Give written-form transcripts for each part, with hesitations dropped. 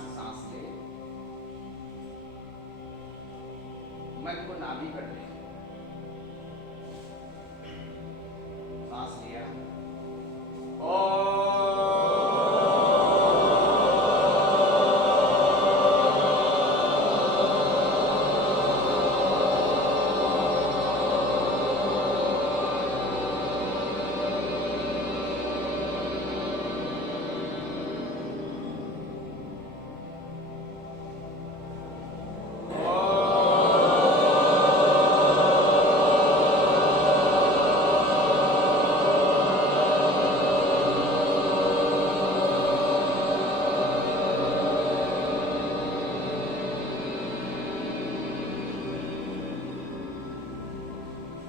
से सांस ले, मन को नाभि पर ले, सांस लिया और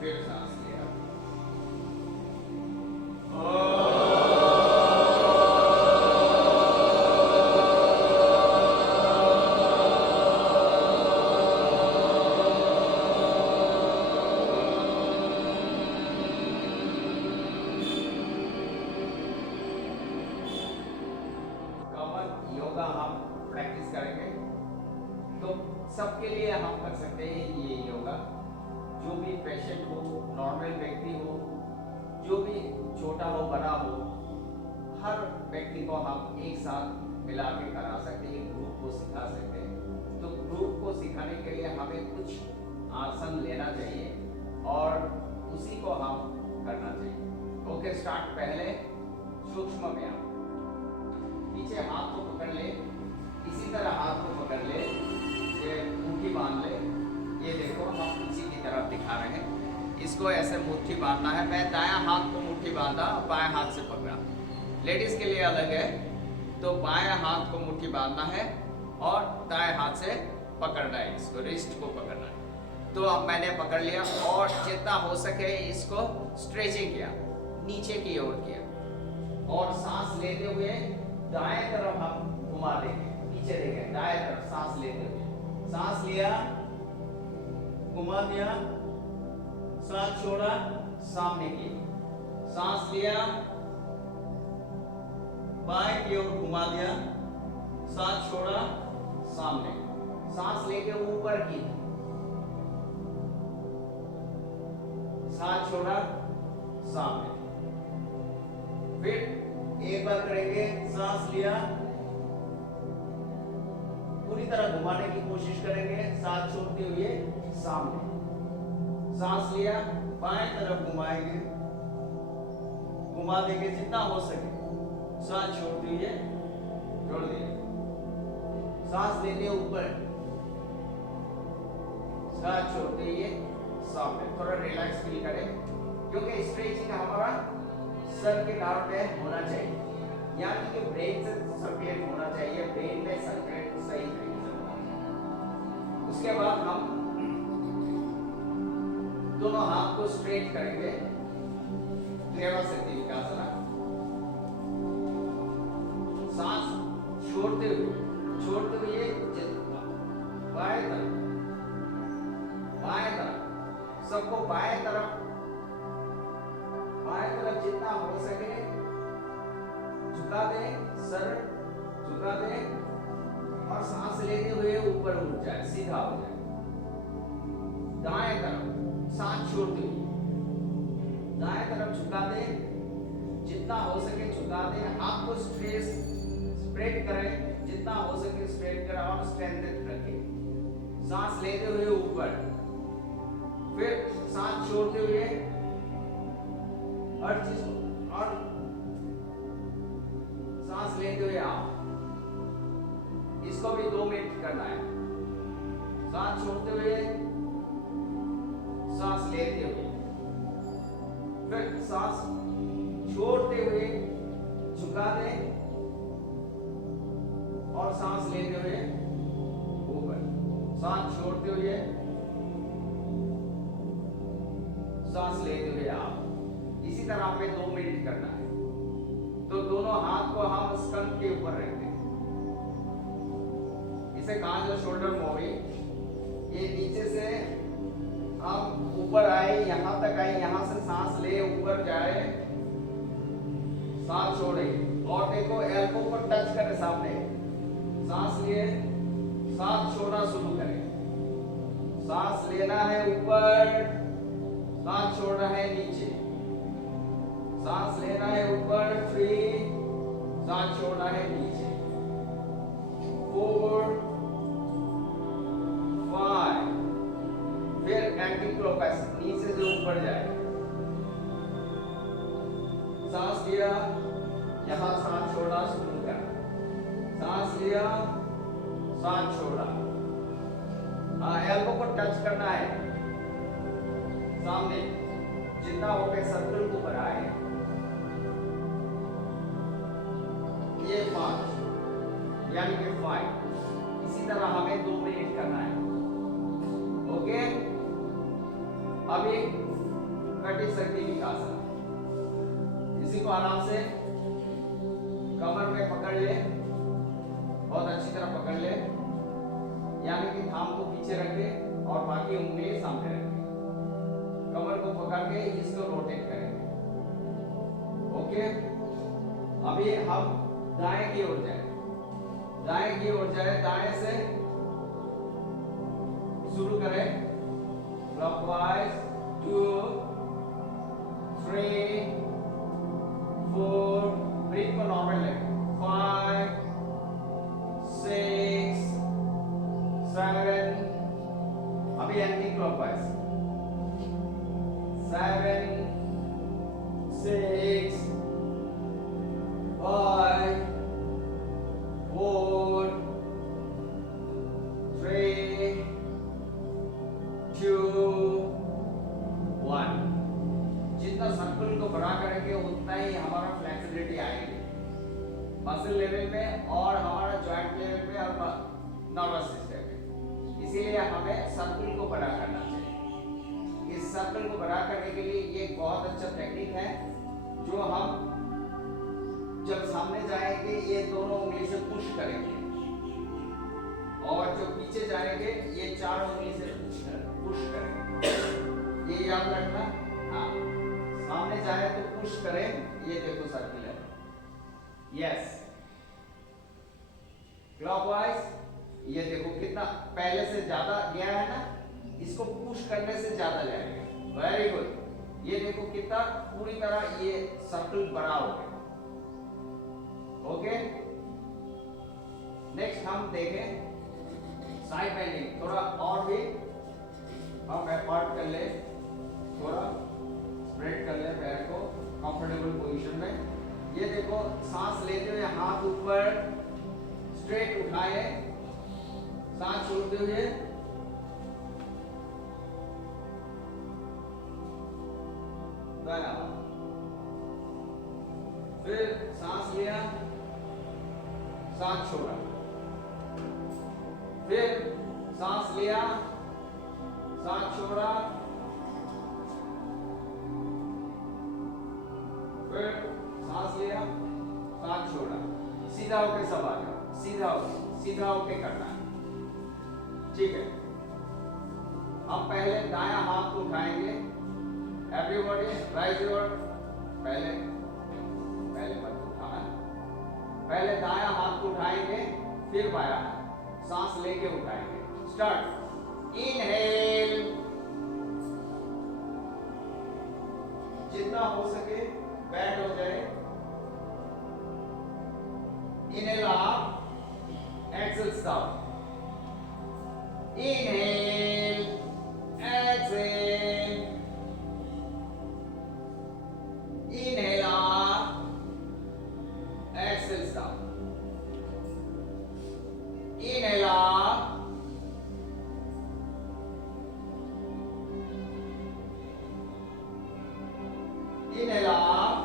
फिर सांस लिया कमर योगा हम प्रैक्टिस करेंगे तो सबके लिए हम कर सकते हैं ये योगा। जो भी पेशेंट हो, नॉर्मल व्यक्ति हो, जो भी छोटा हो बड़ा हो, हर व्यक्ति को हम एक साथ मिला के करा सकते हैं, ग्रुप को सिखा सकते हैं। तो ग्रुप को सिखाने के लिए हमें कुछ आसन लेना चाहिए और उसी को हम करना चाहिए। Okay, start. पहले सूक्ष्म व्यायाम, पीछे हाथ को पकड़ ले, इसी तरह हाथ को पकड़ ले, ये मुट्ठी बांध ले। ये देखो हम पीछे की तरफ दिखा रहे हैं, इसको ऐसे मुट्ठी बांधना है। मैं दायां हाथ को मुट्ठी बांधा, बाएं हाथ से पकड़ा। लेडीज के लिए अलग है, तो बाएं हाथ को मुट्ठी बांधना है और दाएं हाथ से पकड़ना है, इसको रिस्ट को पकड़ना है। तो अब मैंने पकड़ लिया और जितना हो सके इसको स्ट्रेचिंग किया, नीचे की ओर किया और सांस लेते हुए दाएं तरफ हम घुमा देंगे, पीछे देंगे, दाएं तरफ सांस लेते हुए। सांस लिया, घुमा दिया, सांस छोड़ा, सामने की। सांस लिया, बाएं की ओर घुमा दिया, सांस छोड़ा, सामने। सांस लेके ऊपर की, सांस छोड़ा, सामने। फिर एक बार करेंगे, सांस लिया, पूरी तरह घुमाने की कोशिश करेंगे, सांस छोड़ते हुए सामने। सांस लिया, बाएं तरफ घुमाएंगे, घुमा देंगे जितना हो सके, सांस छोड़ते हुए छोड़ दिया। सांस लेते ऊपर, सांस छोड़ते हुए सामने। थोड़ा रिलैक्स फील करें क्योंकि स्ट्रेचिंग हमारा सर के नाड़ पे होना चाहिए, यानी कि ब्रेन से सर्कुलेट होना चाहिए, ब्रेन में सर्कुलेट सही तरीके से होना चाहिए। उसके बाद हम दोनों हाथ को स्ट्रेट करेंगे, त्रियावासित विकासना। सांस छोड़ते हुए बाएं तरफ, सबको बाएं तरफ जितना हो सके झुका दें, सर झुका दें और सांस लेते हुए ऊपर उठ जाए, सीधा हो जाए। दाएं तरफ सांस छोड़ते हुए दाएं तरफ झुका दें, जितना हो सके झुका दें। हाथ को स्प्रेड करें, जितना हो सके स्प्रेड करें और स्ट्रेंथ रखें। सांस लेते हुए ऊपर, फिर सांस छोड़ते हुए और सांस लेते हुए आप, इसको भी 2 मिनट करना है। सांस छोड़ते हुए, सांस लेते हुए, फिर सांस छोड़ते हुए झुका दें और सांस लेते हुए ऊपर, सांस छोड़ते हुए, सांस लेते हुए आप। इसी तरह हमें 2 मिनट करना है। तो दोनों हाथ को हम स्कंध के ऊपर रखते हैं, इसे कहा जो शोल्डर मूविंग। ये नीचे से हम ऊपर आए, यहां तक आए, यहां से सांस ले ऊपर जाए, सांस छोड़े और देखो एल्बो को टच करे सामने, सांस लिए, सांस छोड़ना शुरू करें। सांस लेना है ऊपर, सांस छोड़ना है नीचे। सांस लेना है ऊपर 3, सांस छोड़ना है नीचे 4, 5। फिर एंटी क्लॉकवाइज नीचे से ऊपर जाए। सांस लिया, यहां सांस छोड़ना शुरू कर। सांस लिया, सांस छोड़ा। एल्बो को टच करना है सामने, जितना हो गए सर्कल को बढ़ाए। ये 5 यानी कि 5। इसी तरह हमें 2 मिनट करना है। ओके, अभी कटी सकती विकास। इसी को आराम से कमर में पकड़ ले, बहुत अच्छी तरह पकड़ ले, यानी कि थाम को पीछे रखे और बाकी उंगली सामने रखे। कमर को पकड़ के इसको रोटेट करेंगे। ओके, अभी हम दाएं की ओर जाए, दाएं की ओर जाए, दाएं से शुरू करें क्लॉकवाइज 2, 3, 4, ब्रीथ को नॉर्मल लें 5, 6, 7। अभी एंटी क्लॉकवाइज 7, 6, 5, 4, 3, 2, 1। जितना सर्कल को बड़ा करेंगे उतना ही हमारा फ्लेक्सिबिलिटी आएगी मसल लेवल में और हमारा जॉइंट लेवल में और नर्वस सिस्टम में। इसीलिए हमें सर्कल को बड़ा करना चाहिए। इस सर्कल को बड़ा करने के लिए ये बहुत अच्छा टेक्निक है, जो हम जब सामने जाएंगे ये दोनों उंगली से पुश करेंगे और जो पीछे जाएंगे ये 4 उंगली से पुश करेंगे। ये याद रखना। हाँ, सामने जाए तो पुश करें। ये देखो सर्कल है। यस, क्लॉकवाइज ये देखो कितना पहले से ज्यादा गया है ना, इसको पुश करने से ज्यादा जाएगा। Very good. ये देखो कितना पूरी तरह ये सर्कल बड़ा हो गया। ओके, नेक्स्ट हम देखें साइड बेंडिंग। थोड़ा और भी हम अपार्ट कर ले, थोड़ा स्प्रेड कर ले पैर को कंफर्टेबल पोजीशन में। ये देखो सांस लेते हुए हाथ ऊपर स्ट्रेट उठाए, सांस छोड़ते हुए दाया, फिर सांस लिया, सांस छोड़ा, फिर सांस लिया, सांस छोड़ा, फिर सांस लिया, सांस छोड़ा। सीधा होके सब आ जाओ, सीधा होके करना है। ठीक है, हम पहले दाया हाथ को उठाएंगे। एवरीबॉडी राइज योर, पहले मत उठाना, पहले दाया हाथ को उठाएंगे, फिर बाया हाथ, सांस लेके उठाएंगे। स्टार्ट। इनहेल, जितना हो सके बैठ हो जाए। Inhale up, exhale down. Inhale, exhale, inhale up, exhale down. Inhale up, inhale up,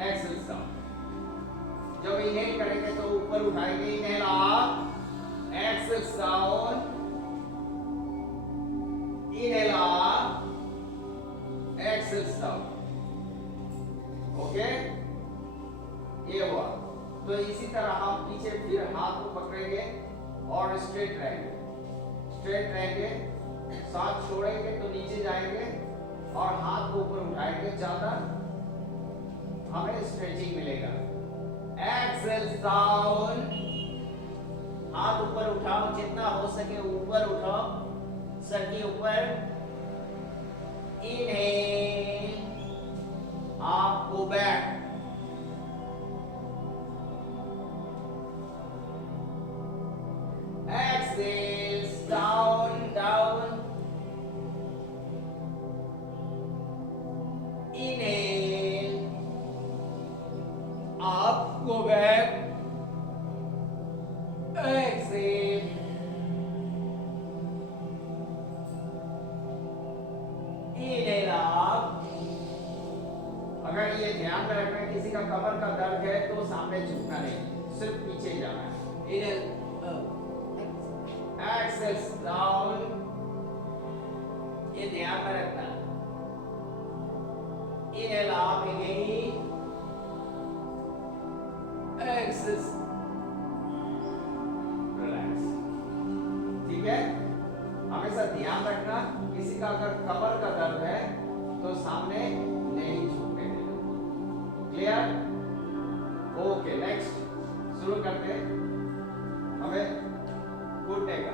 exhale down. जब इनहेल करेंगे तो ऊपर उठाएंगे, inhale up, exhale down, inhale up, exhale down. Okay, ये हुआ। तो इसी तरह हम पीछे फिर हाथ को पकड़ेंगे और स्ट्रेट रहेंगे, सांस छोड़ेंगे तो नीचे जाएंगे और हाथ को ऊपर उठाएंगे, ज्यादा हमें स्ट्रेचिंग मिलेगा। एक्सेल डाउन, हाथ ऊपर उठाओ, जितना हो सके ऊपर उठाओ, सर के ऊपर। इनहेल, आप go back. Exhale, down down. Inhale, आप गो बैक। एक्सेल, इनहेल आप। अगर ये ध्यान में रखना, किसी का कमर का दर्द है तो सामने झुकना नहीं, सिर्फ पीछे जाना है। इनहेल, एक्सेल, डाउन, ये ध्यान में रखना। इनहेल आप, इनहेल, एक्सेल, रिलैक्स। ठीक है, हमेशा ध्यान रखना, किसी का अगर कमर का दर्द है तो सामने नहीं झुकने देना। क्लियर? ओके, नेक्स्ट शुरू करते हैं। हमें घुटने का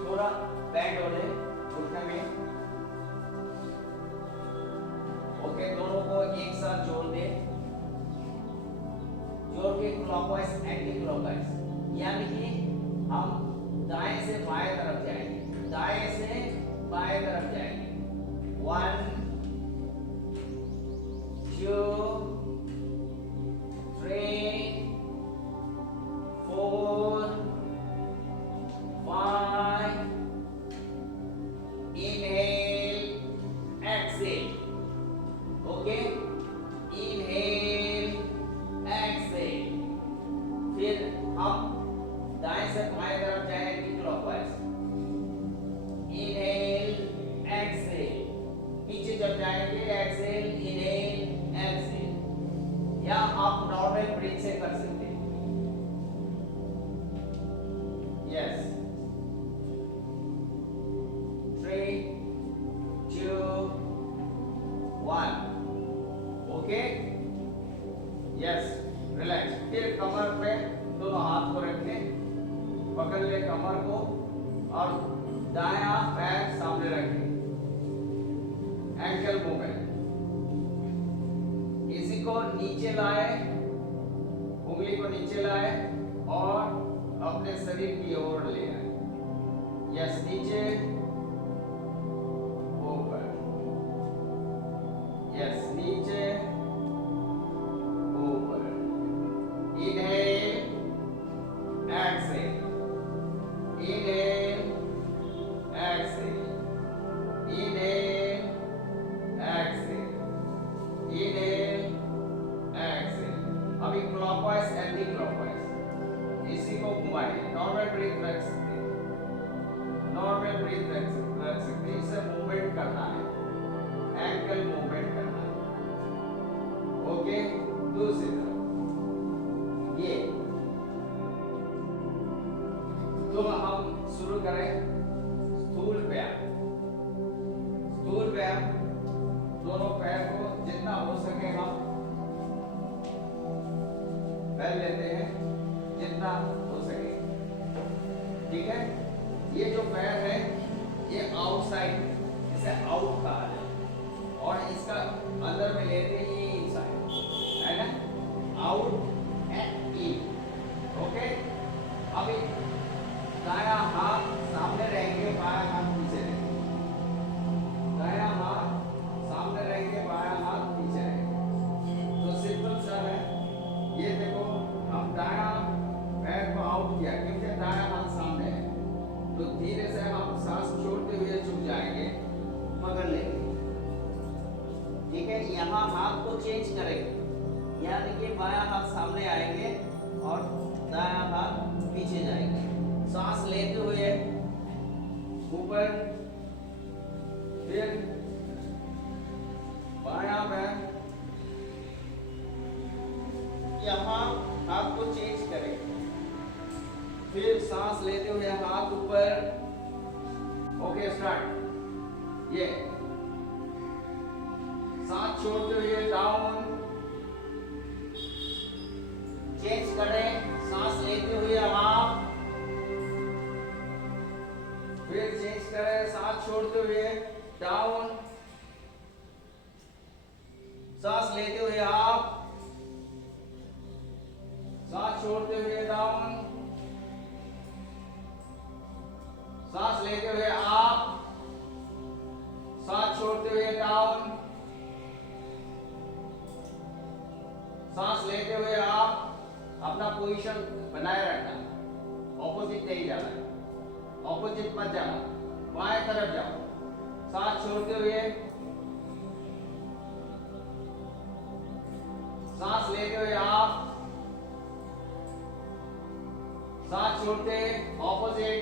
थोड़ा बैंड हो जाए घुटने में। ओके, दोनों को एक साथ जोड़ दे, जोड़ के क्लॉकवाइज एंटी क्लॉकवाइज, यानी कि हम दाएं से बाएं तरफ जाएंगे, दाएं से बाएं तरफ जाएंगे। 1 2 3 4 5। Inhale, exhale. Okay, inhale, exhale. फिर हम दाएं से बाएं तरफ जाएंगे क्लॉकवाइज। Inhale, Excel. नीचे जब जाएंगे एक्सेल, इनहेल, एक्सेल। या आप नॉर्मल ब्रीथ से कर सकते हैं। यस, 3 2 1। Okay, yes, relax. फिर कमर पे दोनों हाथ को रखें, पकड़ ले कमर को और दायां पैर सामने रखें। एंकल मूवमेंट, इसी को नीचे लाए, उंगली को नीचे लाए और अपने शरीर की ओर ले आए। यस, नीचे, ऊपर। यस, नीचे, ऊपर। Inhale, exhale, inhale, exhale, inhale, exhale, inhale, exhale. अभी क्लॉकवाइज एंटी क्लॉकवाइज, इसी को घुमाएं। नॉर्मल ब्रीथ रख सकते हैं, नॉर्मल ब्रीथ रख सकते हैं। इसे मूवमेंट करना है, एंकल मूवमेंट करना है। ओके, दूसरी तरफ ये। तो हम शुरू करें स्थूल व्यायाम। स्थूल व्यायाम, दोनों पैर को जितना हो सके हम फैल लेते हैं, जितना हो सके। ठीक है, ये जो पैर है ये आउटसाइड, इसे आउट कहा जाए, और इसका अंदर में लेते हैं ये इनसाइड, है ना? Out and in. ओके, अभी दायां हाथ सामने रहेंगे, बायां हाथ पीछे रहेंगे। दायां हाथ सामने रहेंगे, बायां हाथ पीछे रहेंगे। तो सिंपल सा है ये। देखो, हम दायां पैर को आउट किया क्योंकि दायां हाथ सामने है, तो धीरे से हम सांस छोड़ते हुए झुक जाएंगे, पकड़ लेंगे। ठीक है, यहाँ हाथ को चेंज करेंगे, यानी कि बायां हाथ सामने आएंगे और दायां हाथ पीछे जाएंगे। सांस लेते हुए ऊपर, फिर बायां पैर, यहाँ हाथ को चेंज करें, फिर सांस लेते हुए हाथ ऊपर। Okay, start. ये सांस छोड़ते हुए डाउन, चेंज छोड़ते हुए डाउन, सांस लेते हुए अप, सांस छोड़ते हुए डाउन, सांस लेते हुए अप, सांस छोड़ते हुए डाउन, सांस लेते हुए अप। अपना पोजीशन बनाए रखना, ऑपोजिट नहीं जाना है, ऑपोजिट मत जाना, बाएं तरफ जाओ। सांस छोड़ते हुए, सांस लेते हुए आप, सांस छोड़ते ऑपोजिट,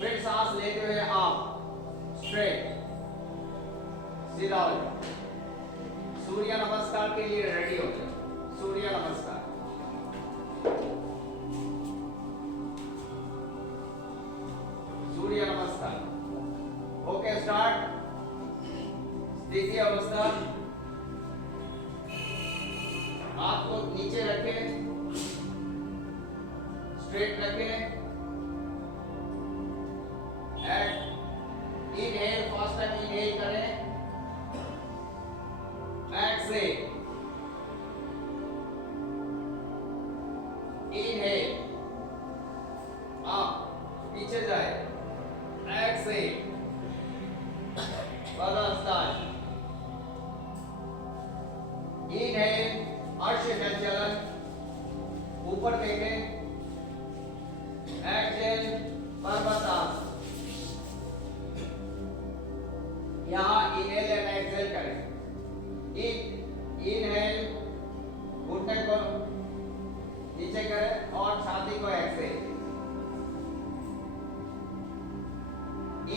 फिर सांस लेते हुए आप, स्ट्रेट, सीधा हो जाओ। सूर्य नमस्कार के लिए रेडी हो जाओ। सूर्य नमस्कार। सूर्य नमस्कार। Okay, start. स्थिति अवस्था, हाथ को नीचे रखें, स्ट्रेट रखें। इनहेल, फर्स्ट टाइम इनहेल करें, एक्सहेल, इनहेल, अप, पीछे जाए, एक्सहेल, पदहस्तान, इनहेल, अर्श संचलन, ऊपर देखें, एक्सहेल, पर्वतासन। यहाँ इनहेल एंड एक्सहेल करें। इनहेल, घुटने को नीचे करें और छाती को एक्सहेल।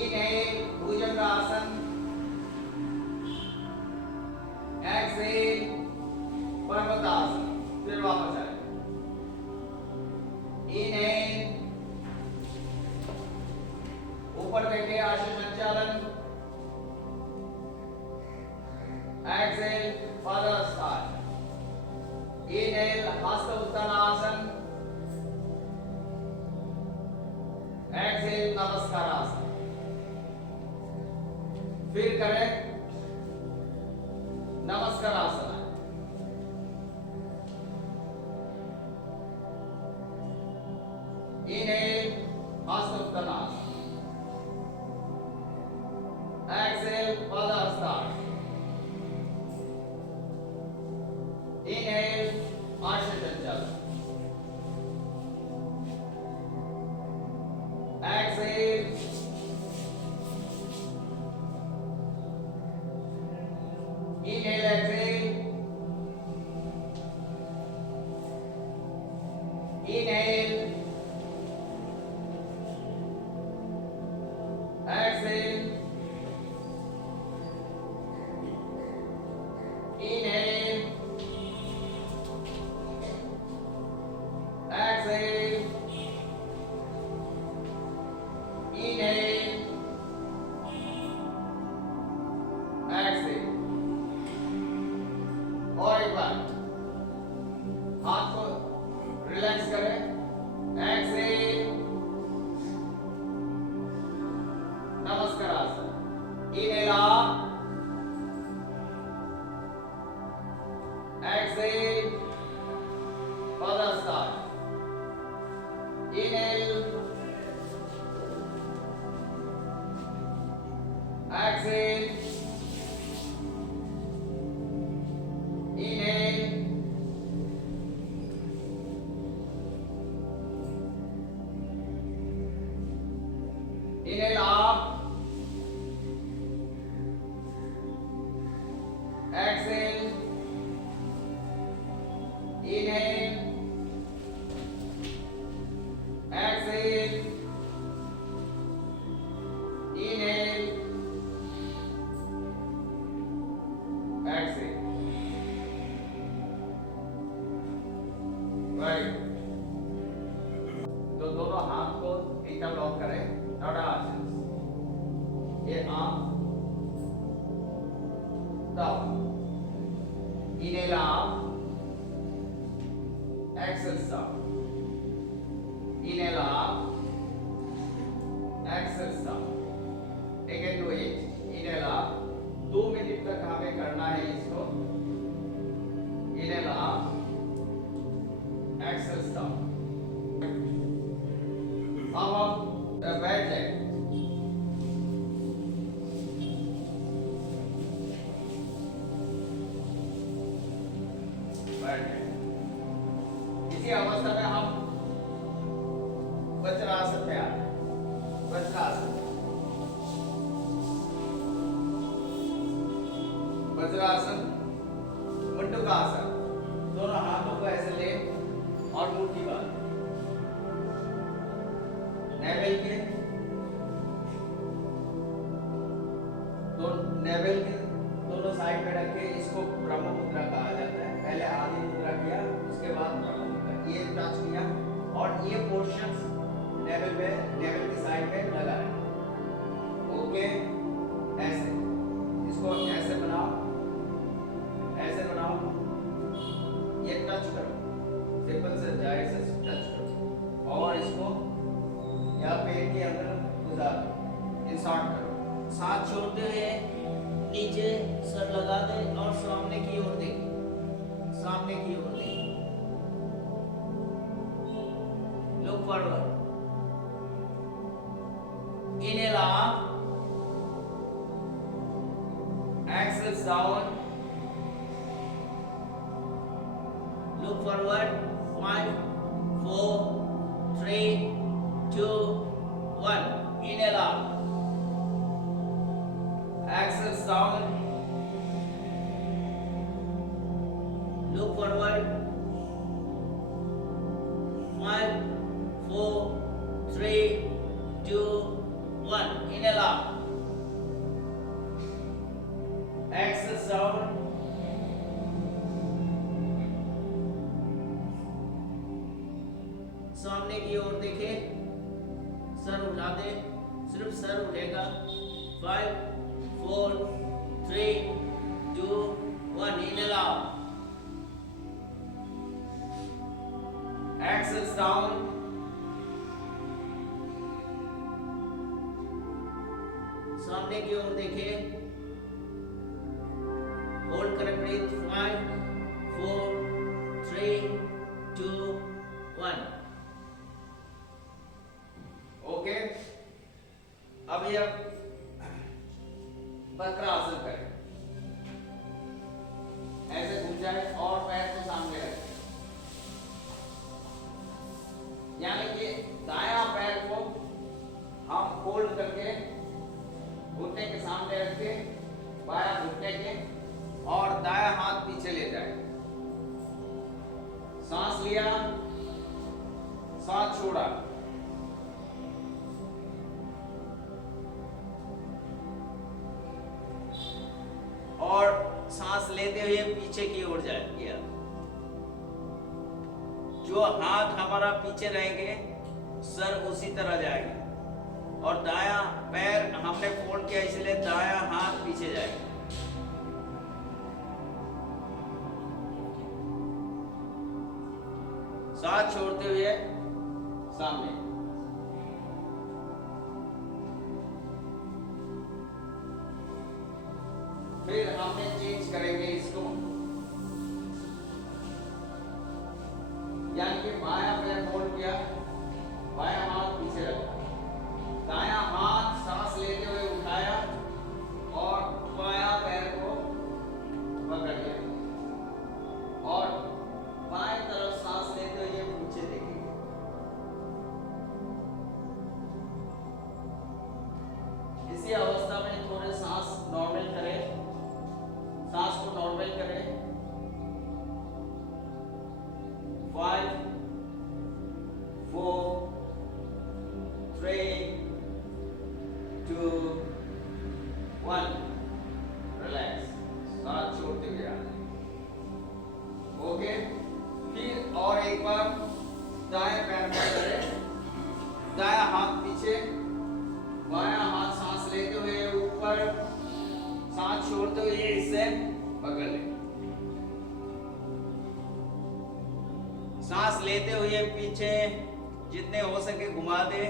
इनहेल, भुजंगासन, एक्सहेल, पर्वतासन। फिर वापस आए। इनहेल, ऊपर देखें, अर्श संचालन, एक्सहेल, पदहस्तान। इनहेल, हस्त उत्तानासन, एक्सहेल, नमस्कारासन। फिर करें नमस्कारासन। इनहेल, हस्त उत्तानासन, एक्सहेल, पदहस्तान। इनहेल, अर्श संचालन, exhale, inhale, exhale, inhale, exhale, inhale, exhale, inhale, exhale. और एक बार हाथ को रिलैक्स करें, एक्सहेल, नमस्कारासन। इनहेल अप, एक्सहेल, पदहस्तान। Inhale, exhale, inhale, inhale up, exhale, inhale, exhale, inhale, exhale. Right. तो दोनों हाथ को इंटरलॉक करें, ताड़ासन। ये up, down, inhale up, exhale down, inhale up, exhale वज्रासन, मुंडका आसन। दोनों हाथों को ऐसे ले और मुट्ठी बांध, नेवल के दोनों साइड में रख के इसको ब्रह्म मुद्रा कहा जाता है। पहले आदि मुद्रा किया, उसके बाद ब्रह्म मुद्रा, ये टच किया और ये पोर्शंस नेवल की साइड में लगा है। ओके, ऐसे इसको ऐसे बनाओ, ऐसे बनाओ, ये टच करो, सिंपल से जाए से टच करो और इसको या पेट के अंदर गुजारो, इंसर्ट करो। साथ छोड़ते हुए नीचे सर लगा दे और सामने की ओर देखें, सामने की ओर देखें, look forward, inhale up, exhale down, look forward, 5, 4, 3, 2, 1, inhale up, exhale down, look forward, 5, 4, 3, 2, 1, inhale up, exhale down, सामने की ओर देखें, सर उठा दे, सिर्फ सर उठेगा। 5, 4, 3, 2, 1, inhale up, exhale down, सामने की ओर देखें, होल्ड करें ब्रीथ, 5, 4, 3, 2, 1। ओके, अब ये वक्रासन करें, ऐसे घूम जाए और पैर को सामने रखें, यानी कि दायां पैर को हम होल्ड करके घुटने के सामने रख के, बायां घुटने के, और दायां हाथ पीछे ले जाए। सांस लिया, सांस छोड़ा, और सांस लेते हुए पीछे की ओर जाए। जो हाथ हमारा पीछे रहेंगे, सर उसी तरह जाएगा, और दायां पैर हमने फोल्ड किया इसलिए दायां हाथ पीछे जाएगा। सांस छोड़ते हुए सामने, फिर हमने चेंज करेंगे इसको, यानी कि बायां पैर फोल्ड किया, बायां हाथ पीछे रखा, दायां हाथ सांस लेते हुए उठाया और बायां पैर को पकड़ लिया, और बाएं तरफ सांस लेते हुए पीछे देखेंगे। इसी अवस्था में थोड़े सांस नॉर्मल करें, सांस को नॉर्मल करें। 5, 4, 3, 2, 1, रिलैक्स, सांस छोड़ते हुए आना। ओके, फिर और एक बार दाएं पैर पर करें, दायां हाथ पीछे, बायां हाथ सांस लेते हुए ऊपर, सांस छोड़ते हुए इससे पकड़ ले। सांस लेते हुए पीछे जितने हो सके घुमा दे,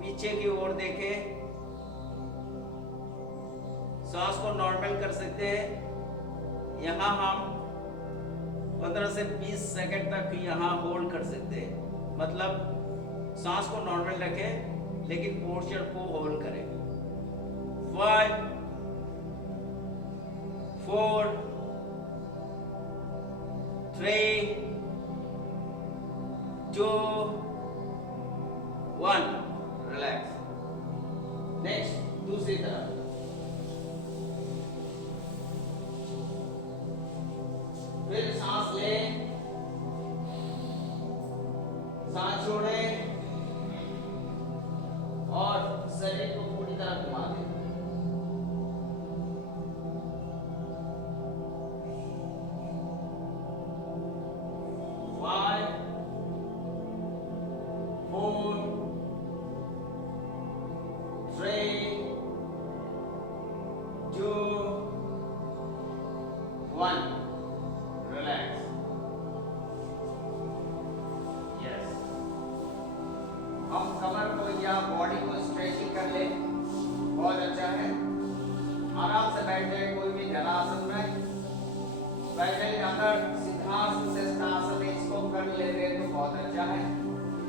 पीछे की ओर देखे, सांस को नॉर्मल कर सकते हैं। यहाँ हम 15 से 20 सेकंड तक यहाँ होल्ड कर सकते हैं, मतलब सांस को नॉर्मल रखें लेकिन पोस्चर को होल्ड करें। 5, 4, 3, 2, 1, रिलैक्स। नेक्स्ट दूसरी तरफ, बॉडी को स्ट्रेचिंग कर ले, बहुत अच्छा है। आराम से बैठ जाए कोई भी जलासन में, वैसे अगर सिद्धासन श्रेष्ठासन इसको कर ले रहे तो बहुत अच्छा है,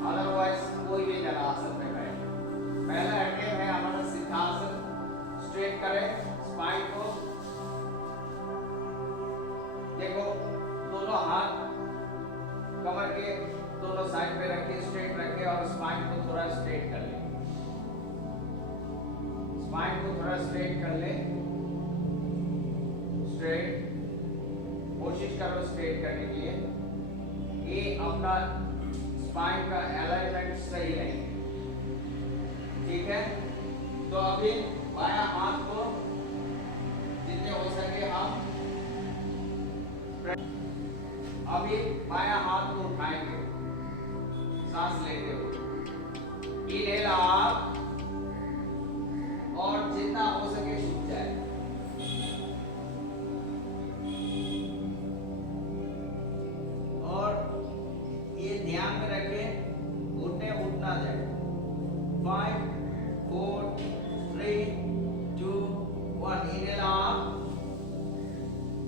अदरवाइज कोई भी जलासन में बैठे। पहला अटेम्प्ट है हमारा सिद्धासन, स्ट्रेट करें स्पाइन को, देखो दोनों हाथ कमर के दोनों साइड पे रखे, स्ट्रेट रखे और स्पाइन को थोड़ा स्ट्रेट कर ले, स्पाइन को थोड़ा स्ट्रेट कर ले, स्ट्रेट कोशिश करो स्ट्रेट करने के लिए। ये अपना स्पाइन का अलाइनमेंट सही नहीं है, ठीक है। तो अभी बायां हाथ को जितने हो सके हम, अभी बायां हाथ को उठाएंगे, सांस लेते हुए इनहेल आप, और जितना हो सके सूख जाए, और ये ध्यान में रखें घुटने उठना जाए। 5 4 3 2 1 इनहेल अप,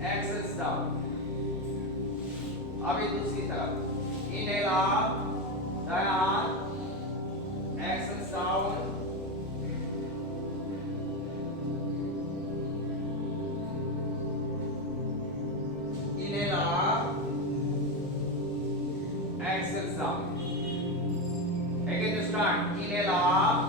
एक्सेल डाउन। अभी दूसरी तरफ इनहेल अप, दायां हाथ, exhale down, inhale up, exhale down. Again to start, inhale up,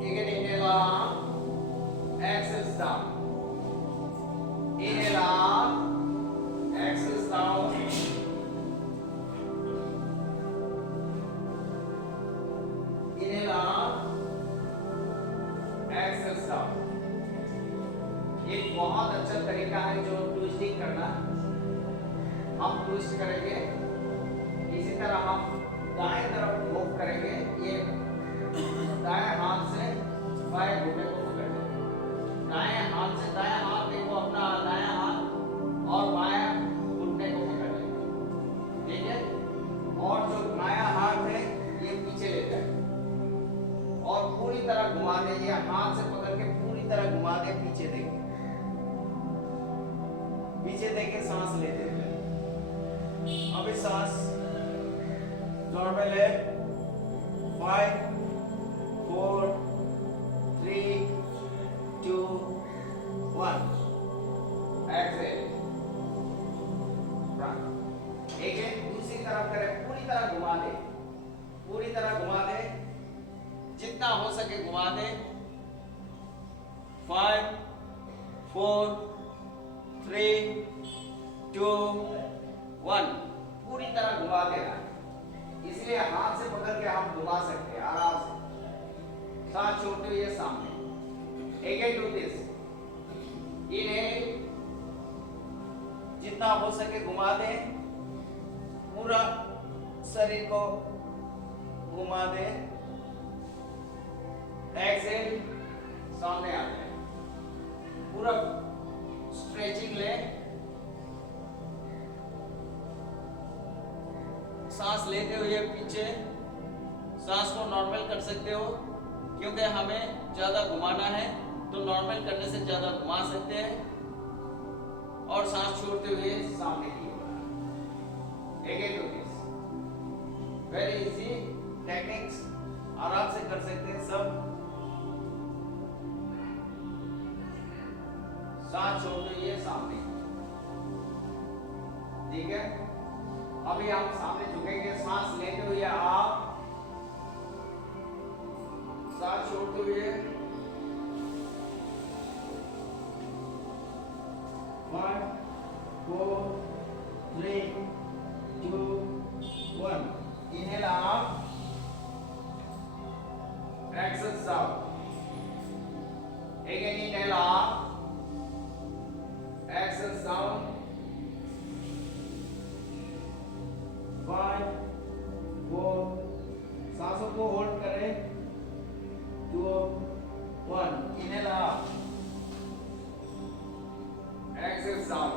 again inhale up, exhale down, inhale up, exhale down, inhale up, exhale down। एक बहुत अच्छा तरीका है जो ट्विस्टिंग करना, हम ट्विस्ट करेंगे, इसी तरह हम दाएं तरफ मूव करेंगे, ये दाएं हाथ से बाएं घुटने को पकड़ लेंगे, दाएं हाथ से दायां हाथ देखो अपना दायां हाथ और बायां घुटने को पकड़ लेंगे, ठीक है। और जो बायां हाथ है ये पीछे ले जाए और पूरी तरह घुमा दे, ये हाथ से पकड़ के पूरी तरह घुमा दे, पीछे देंगे, पीछे देके सांस लेते हुए। अभी सांस नॉर्मल है। 5 4 3 2 1 एक्सेल। एक दूसरी तरफ करें, पूरी तरह घुमा दे, पूरी तरह घुमा दे, जितना हो सके घुमा दे। 5 4 3 2 1 पूरी तरह घुमा देना, इसलिए हाथ से पकड़ के हम घुमा सकते हैं आराम से, सांस छोड़ते हुए सामने। अगेन डू दिस, इनहेल, जितना हो सके घुमा दे, पूरा शरीर को घुमा दे। एक्सेल, सामने आ जाए, पूरा स्ट्रेचिंग ले, सांस लेते हुए पीछे, सांस को नॉर्मल कर सकते हो, क्योंकि हमें ज्यादा घुमाना है तो नॉर्मल करने से ज्यादा घुमा सकते हैं, और सांस छोड़ते हुए सामने की ओर। Again do this, very easy techniques, आराम से कर सकते हैं सब। सांस छोड़ते हुए सामने, ठीक है। अभी हम सामने झुकेंगे, सांस लेते हुए आप, सांस छोड़ते हुए 1 4 3 2 1 inhale up, exhale down. Again inhale up, exhale down. 5 4 सांसों को होल्ड करें। 2 1 इनहेल अप, एक्सेल डाउन।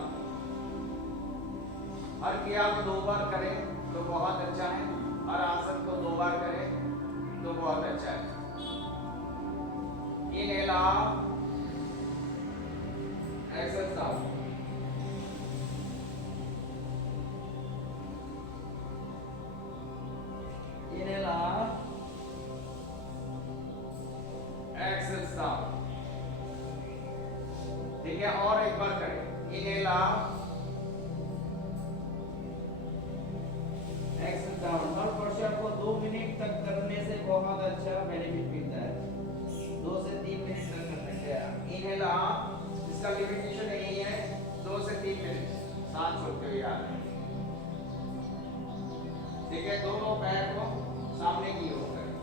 बहुत अच्छा बेनिफिट मिलता है। 2 से 3 मिनट तक कर सकते हैं। इनहेल आप, इसका लिमिटेशन यही है 2 से 3 मिनट सांस छोड़ते हुए आ रहे हैं। ठीक है, दोनों पैर को सामने की ओर करें।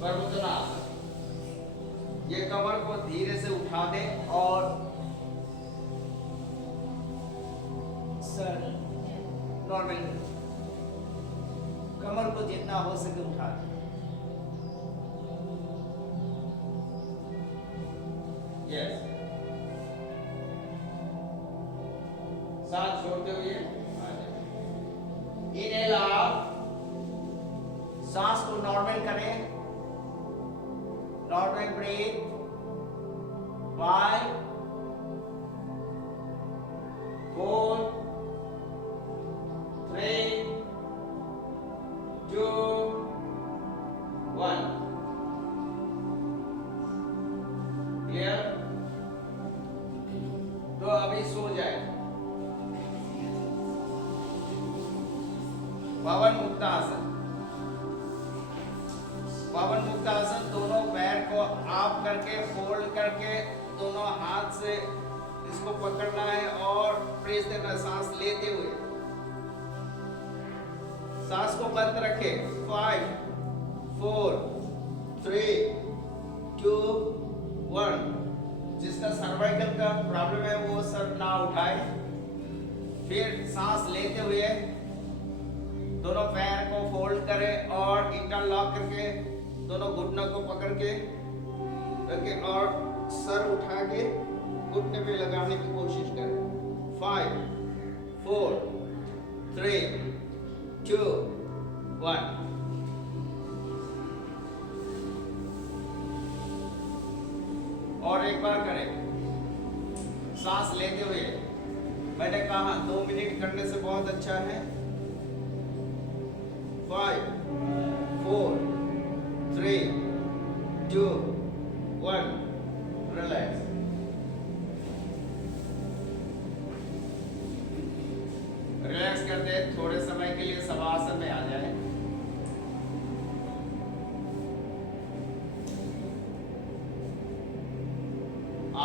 पर्वतासन, ये कमर को धीरे से उठा दें और सर नॉर्मल, कमर को जितना हो सके उठा दें। यस, सांस छोड़ते हुए इनहेल आप, सांस को नॉर्मल करें। Normal breath 5 4 3 2 1। क्लियर? तो अभी सो जाए। पवन मुक्तासन, पवन मुक्तासन, दोनों पैर को आप करके फोल्ड करके दोनों हाथ से इसको पकड़ना है और प्रेस देना सांस लेते हुए। सांस को बंद रखे। 5 4 3 2 1। जिसका सर्वाइकल का प्रॉब्लम है वो सर ना उठाए। फिर सांस लेते हुए दोनों पैर को फोल्ड करें और इंटरलॉक करके दोनों घुटनों को पकड़ के रखें और सर उठा के घुटने पे लगाने की कोशिश करें। 5 4 3 2 1। और एक बार करें सांस लेते हुए। मैंने कहा 2 मिनट करने से बहुत अच्छा है। 5 4 3 2 1। रिलैक्स। रिलैक्स करते हैं, थोड़े समय के लिए शवासन में आ जाए।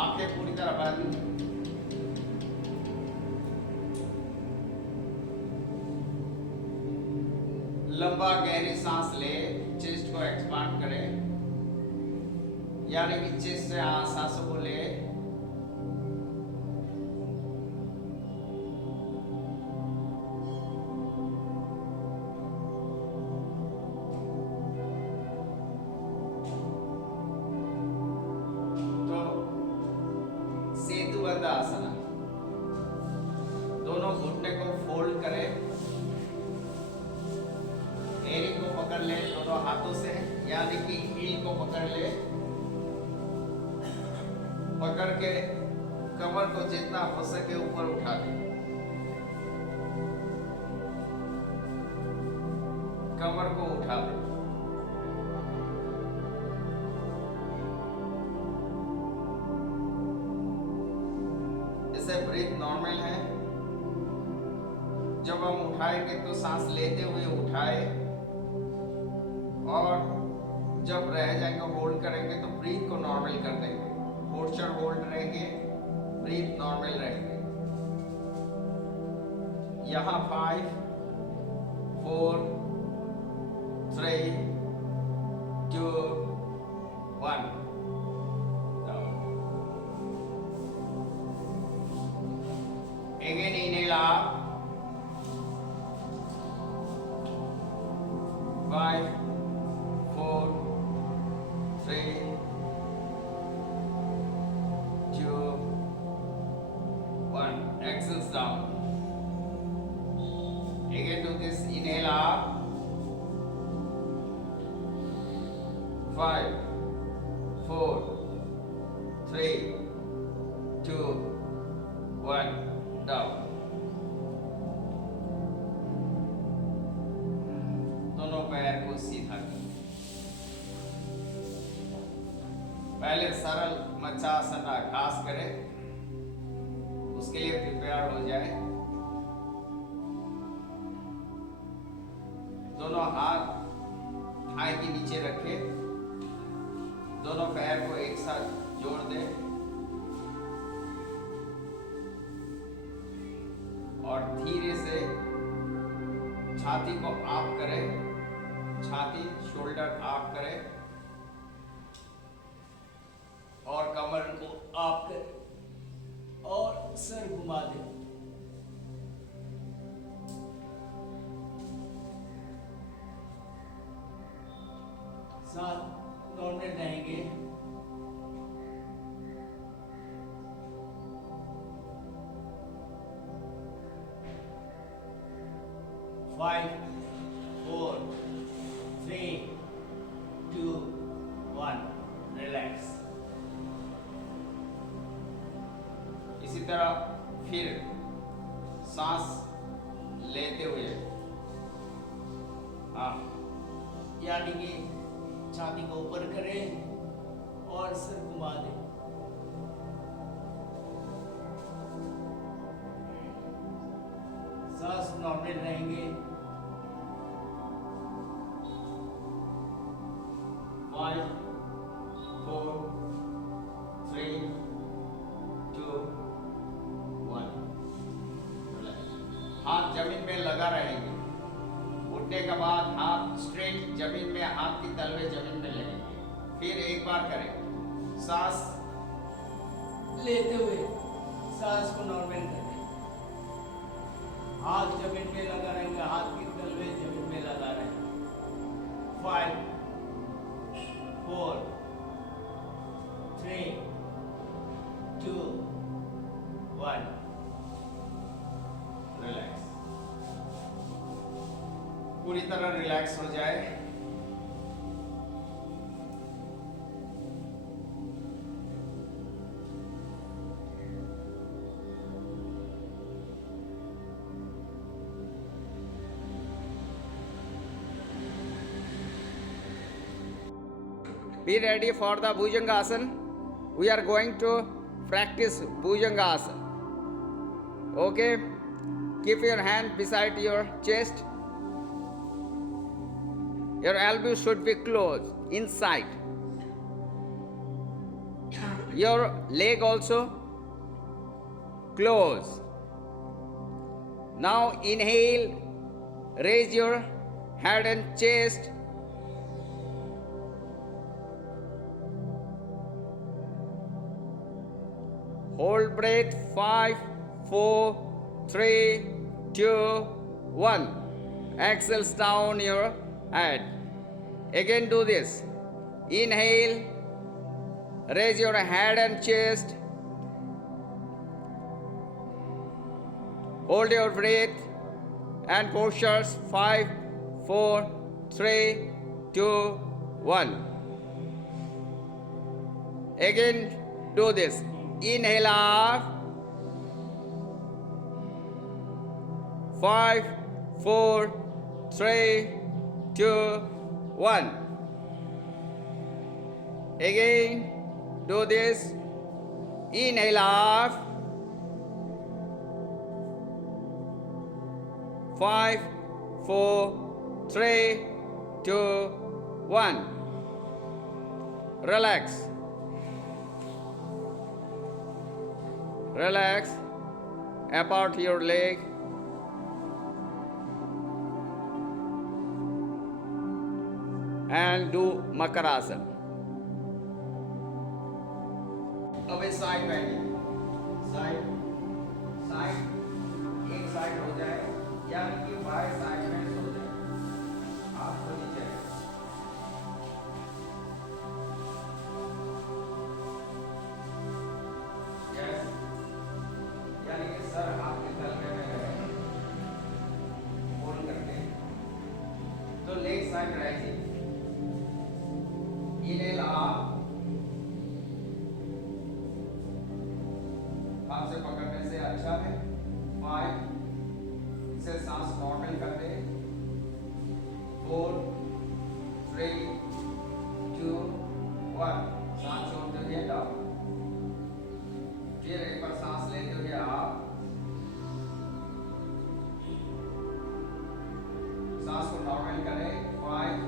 आंखें पूरी तरह बंद। लंबा गहरी सांस ले, चेस्ट को एक्सपांड करें, यानी कि चेस्ट से सांसों को ले। तो सेतुबंध आसन, दोनों घुटने को फोल्ड करें, एरी को पकड़ ले दोनों हाथों से, यानी कि हील को पकड़ ले। पकड़ के कमर को जितना हो सके ऊपर उठा दे। कमर को उठा दे। इसे ब्रीथ नॉर्मल है। जब हम उठाएंगे तो सांस लेते हुए उठाए और जब रह जाएंगे होल्ड करेंगे तो ब्रीथ को नॉर्मल कर देंगे। पोस्चर होल्ड रहेंगे, ब्रीथ नॉर्मल रहेंगे। यहाँ 5 4 3 2 1। Again inhale up 5 4 3 2 1। Exhale down. Again do this. Inhale up 5 4 3 2 1। Down. दोनों पैर को सीधा करें। पहले सरल मच्छासन घास करें, उसके लिए प्रिपेयर हो जाए। दोनों हाथ थाई के नीचे रखे, दोनों पैर को एक साथ जोड़ दें और धीरे से छाती को अप करें, छाती शोल्डर अप करें और कमर को अप करें और सर घुमा दें। साथ नॉर्मल रहेंगे। Five, 4, 3, 2, 1, relax. इसी तरह फिर सांस लेते हुए, हाँ, यानी कि छाती को ऊपर करें और सिर घुमा दें। सांस नॉर्मल रहेंगे। 5, 4, 3, 2, 1। हाथ जमीन में लगा रहेंगे। उठने के बाद हाथ स्ट्रेट जमीन में, हाथ की तलवे जमीन में लगेंगे। फिर एक बार करें। सांस लेते हुए सांस को नॉर्मल करें। हाथ जमीन में लगा रहेंगे, हाथ की तलवे जमीन में लगा रहेंगे। 5, 4, 3, 2, 1, रिलैक्स। पूरी तरह रिलैक्स हो जाए। Be ready for the Bhujangasana. We are going to practice Bhujangasana. Okay? Keep your hand beside your chest. Your elbow should be closed, inside. Your leg also close. Now inhale, raise your head and chest. Hold breath. 5, 4, 3, 2, 1. Exhale down your head. Again do this. Inhale, raise your head and chest. Hold your breath and postures. 5, 4, 3, 2, 1. Again do this. Inhale up. 5, 4, 3, 2, 1. Again do this. Inhale up. 5, 4, 3, 2, 1. Relax. Relax. Apart your leg. And do Makarasana. अब इस side बैठिए। Side एक side हो जाए, यानी कि बाएं side में सो जाए। हाथ को नीचे यानी कि सर हाथ के तलवे में रहे, फोल्ड करके। तो leg side rising. Inhale up, हाथ से पकड़ने से अच्छा है। 5, इसे सांस नॉर्मल कर दे। 4, 3, 2, 1। सांस छोड़ते हुए डाउन। फिर एक बार सांस लेते हुए आप, सांस को नॉर्मल करें। 5,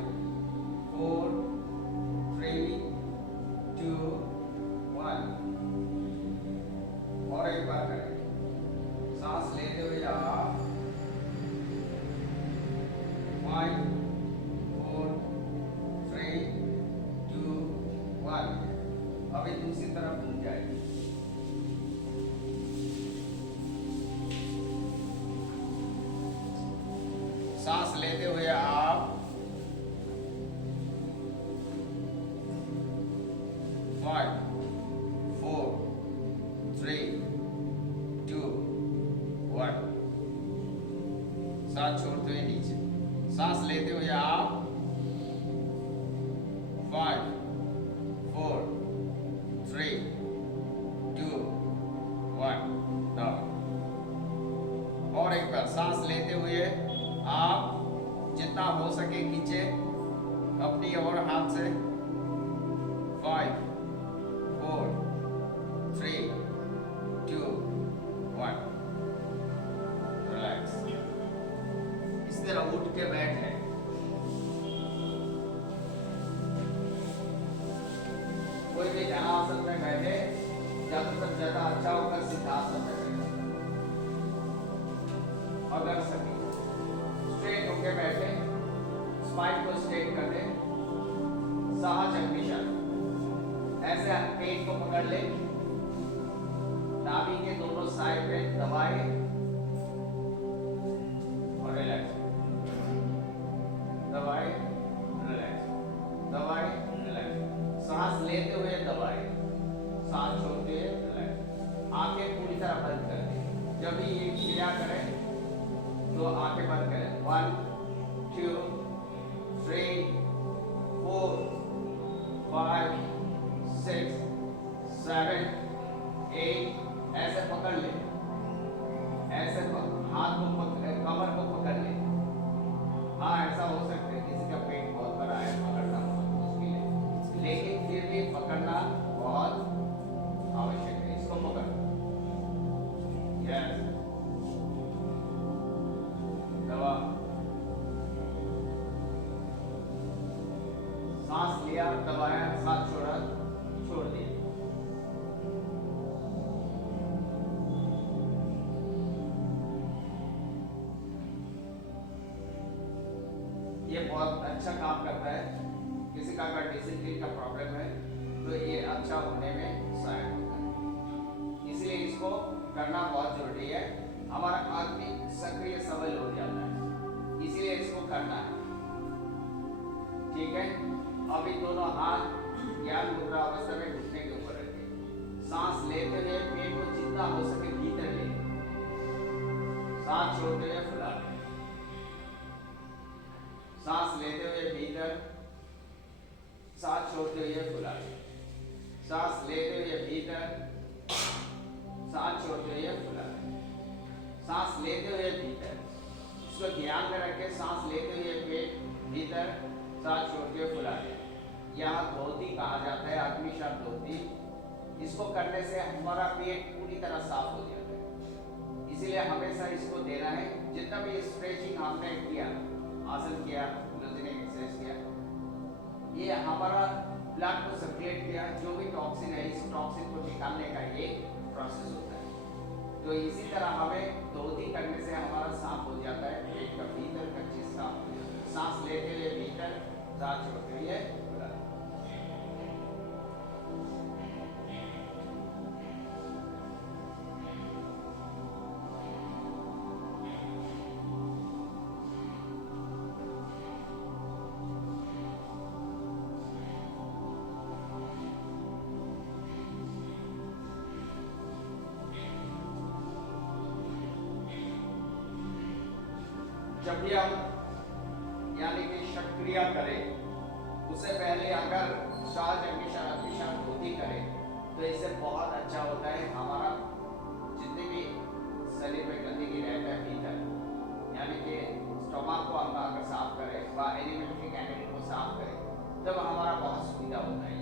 सांस लेते हुए आप 5 4 3 2 1 डाउन। और एक बार सांस लेते हुए आप जितना हो सके खींचे अपनी और हाथ से। 5 4 3 2 1 रिलैक्स। इस तरह उठ के बैठ है। कोई भी ध्यानासन में बैठे ज्यादातर ज्यादा अच्छा होगा सिद्धासन में बैठे। अगर सके स्ट्रेट होके बैठे, स्पाइन को स्ट्रेट कर दे, सहज अग्निशन ऐसे पेट को पकड़ ले, नाभि के दोनों साइड पे दबाए और रिलैक्स, दबाए रिलैक्स, दबाए रिलैक्स। सांस लेते हुए दबाए, सांस छोड़ते हुए रिलैक्स। आंखें पूरी तरह बंद कर दे। जब भी ये क्रिया करें तो आंखें बंद करें। 1 2 3 4 5 6 7 8 ऐसे पकड़ ले, ऐसे हाथ को कमर को पकड़ ले। हाँ ऐसा हो सकता है किसी का पेट बहुत बड़ा है, पकड़ना बहुत मुश्किल है, लेकिन फिर भी पकड़ना बहुत आवश्यक है। इसको पकड़, यस, दबा, सांस लिया, दबाया, सांस छोड़ा, छोड़ दिया। ये बहुत अच्छा काम करता है। किसी का अगर डिसिप्लिन का प्रॉब्लम है तो ये अच्छा होने में सहायक होता है। इसलिए इसको करना बहुत जरूरी है। हमारा आदमी सक्रिय सबल हो जाता है, इसीलिए इसको करना है। ठीक है, अभी दोनों हाथ ज्ञान मुद्रा अवस्था में घुटने के ऊपर रखें। सांस लेते हुए पेट को जितना हो सके भीतर ले, सांस छोड़ते हुए फुला लें। सांस लेते हुए भीतर, सांस छोड़ते हुए फुला लें। सांस लेते हुए भीतर, सांस छोड़ते हुए फुला लें। सांस लेते हुए भीतर, इसको ध्यान में रखें। सांस लेते हुए पेट भीतर, सांस छोड़ते हुए फुला लें। यहाँ धोती कहा जाता है, अग्निशर धोती। इसको करने से हमारा पेट पूरी तरह साफ हो जाता है। इसीलिए हमेशा इसको देना है। जितना भी स्ट्रेचिंग हमने किया, आसन किया, लूजनिंग एक्सरसाइज किया, ये हमारा ब्लड को सर्कुलेट किया। जो भी टॉक्सिन है, इस टॉक्सिन को निकालने का ये प्रोसेस होता है। तो इसी तरह हमें धोती करने से हमारा साफ हो जाता है, पेट का भीतर का चीज साफ हो जाता है। सांस लेते हुए भीतर, सांस छोड़ते हुए बाहर। जब भी हम यानी कि शक्रिया करें, उससे पहले अगर सहज अग्निशर धोती करें तो इससे बहुत अच्छा होता है। हमारा जितने भी शरीर में गंदगी रहता है भीतर, यानी कि स्टोमक को हम अगर साफ करें व एलिमेंट्री कैंडिडेट को साफ करें, तब हमारा बहुत सुविधा होता है।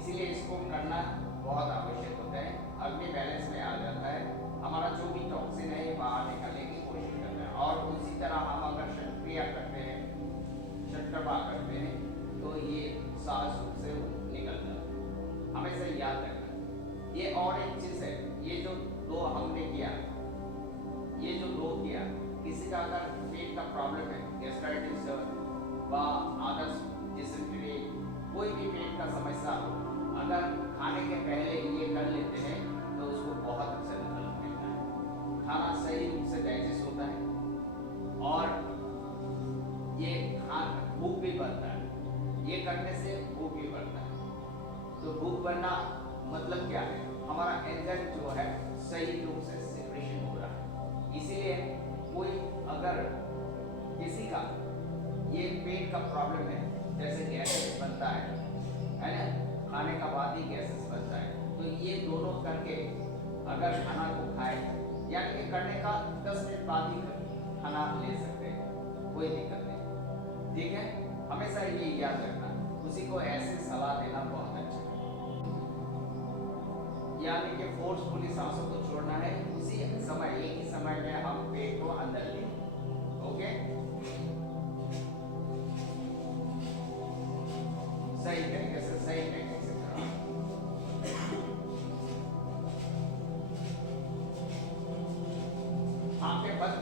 इसीलिए इसको करना बहुत आवश्यक होता है। अग्नि बैलेंस में आ जाता है, हमारा जो भी टॉक्सिन है बाहर निकालने की कोशिश करता है। और उसी तरह हम अगर शक्रिया करते हैं, शक्रमा करते हैं, तो ये सहज रूप से निकल जाता है। हमेशा याद रखना। ये और एक चीज है, ये जो दो हमने किया, ये जो दो किया, किसी का अगर पेट का प्रॉब्लम है, गैस्ट्राइटिस व आदर्श डिसेंट्री, कोई भी पेट का समस्या हो, अगर खाने के पहले ये कर लेते हैं तो उसको बहुत अच्छा रिजल्ट मिलता है। खाना सही रूप से डाइजेस्ट होता है और ये भूख भी बढ़ता है। ये करने से भूख भी बढ़ता है। तो भूख बढ़ना मतलब क्या है? हमारा एंजाइम जो है सही रूप से सिक्रेशन हो रहा है। इसीलिए कोई अगर किसी का का प्रॉब्लम है, जैसे गैसेस बनता है ना, खाने का बाद ही गैसेस बनता है, तो ये दोनों करके अगर खाना को खाए, यानी कि करने का 10 मिनट बाद ही खाना ले सकते हैं, कोई दिक्कत नहीं, ठीक है। हमेशा ये याद रखना, उसी को ऐसे सलाह देना बहुत अच्छा है, यानी कि फोर्सफुली सांसों को छोड़ना है, उसी समय एक ही समय में हम पेट को अंदर लें, ओके। सही तरीके से, सही टेक्निक से करो। आंखें बंद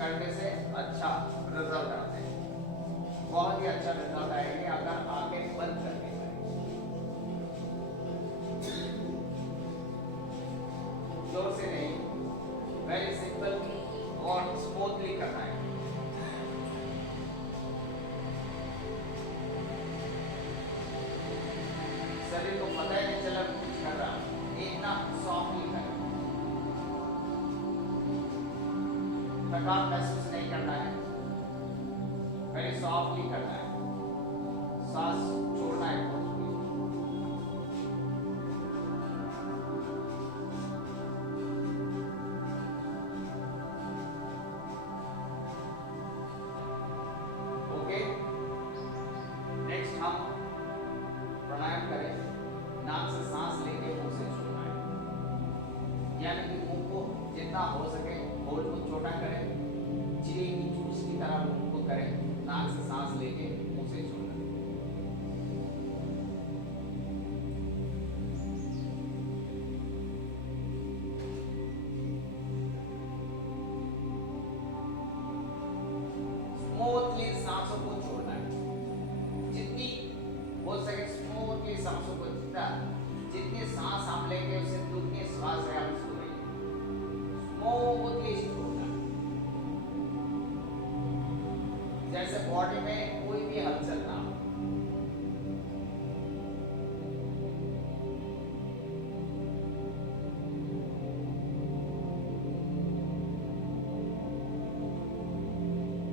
करने से अच्छा रिजल्ट आते हैं, बहुत ही अच्छा रिजल्ट आएंगे अगर आंखें बंद करके करें। जोर से नहीं, वेरी सिंपल और स्मूथली करना है। शरीर को पता ही नहीं चला कुछ कर रहा, इतना सॉफ्टली करना, थकान महसूस नहीं करना है, वेरी सॉफ्टली करना है, सांस छोड़ना है बहुत। ओके, नेक्स्ट हम प्राणायाम करें। नाक से सांस लेके मुंह से छोड़ना है, यानी कि मुंह को जितना हो सके होल को छोटा करें, चिड़ी की चूस की तरह मुंह को करें, नाक से सांस लेके मुंह से छोड़ना है। स्मूथली सांसों को छोड़ना है, जितनी हो सके स्मूथली सांसों को, जितनी सांस हम लेंगे उससे दुगनी श्वास है हम छोड़ेंगे, स्मूथली छोड़ना, जैसे बॉडी में कोई भी हलचल ना हो।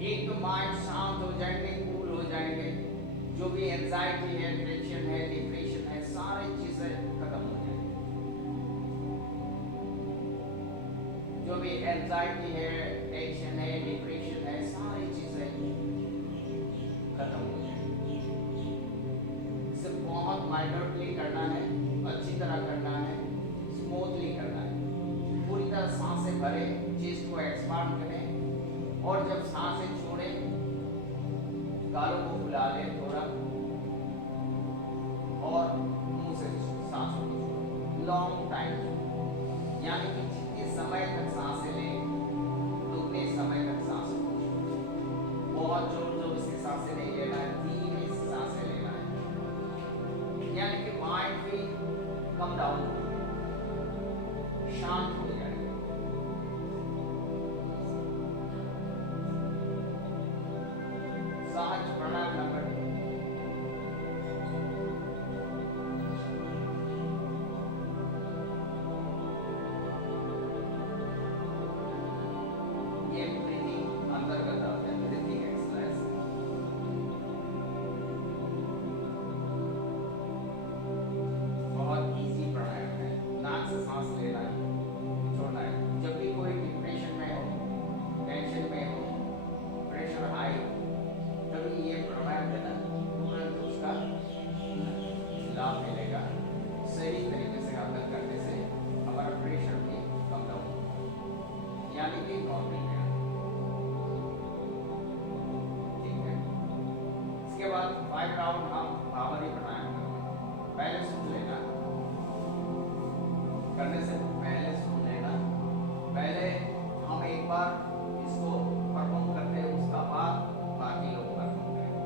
एक तो माइंड शांत हो जाएंगे, कूल हो जाएंगे, जो भी एंजाइटी है, टेंशन है, डिप्रेशन है, सारी चीजें खत्म हो जाएंगी, जो भी एंजाइटी है, टेंशन है, डिप्रेशन है, सारी चीजें खत्म हो जाएंगी। इसे बहुत माइन्यूटली करना है, अच्छी तरह करना है, स्मूथली करना है, पूरी तरह सांसें भरे, चेस्ट को एक्सपांड करें, और जब सांसें छोड़ें गालों को फुला लें थोड़ा, और मुंह से सांसों को छोड़ें लॉन्ग टाइम, यानी कि जितने समय तक सांसें लें उतने समय तक सांसों को छोड़ें। बहुत जोर जोर से सांसें नहीं लेना है, धीरे से सांसें लेना है, यानी कि माइंड भी कम डाउन हो, शांत हो जाएगा। सहज प्राणायाम नंबर ये ब्रीथिंग अंतर्गत आते हैं, ब्रीथिंग एक्सरसाइज। बहुत इजी प्राणायाम है, नाक से सांस लेना है, छोड़ना है। जब भी कोई डिप्रेशन में हो, टेंशन में हो, प्रेशर हाई हो, तभी ये प्राणायाम देना तुरंत उसका लाभ मिलेगा। सही तरीके से अगर करने से हमारा प्रेशर भी कम डाउन होगा, यानी कि नॉर्मल में आना, ठीक है। इसके बाद 5 राउंड हम भावरी प्राणायाम करेंगे। पहले सुन लेना, करने से पहले सुन लेना, पहले हम एक बार इसको परफॉर्म करते हैं, उसका बाद बाकी लोग परफॉर्म करेंगे।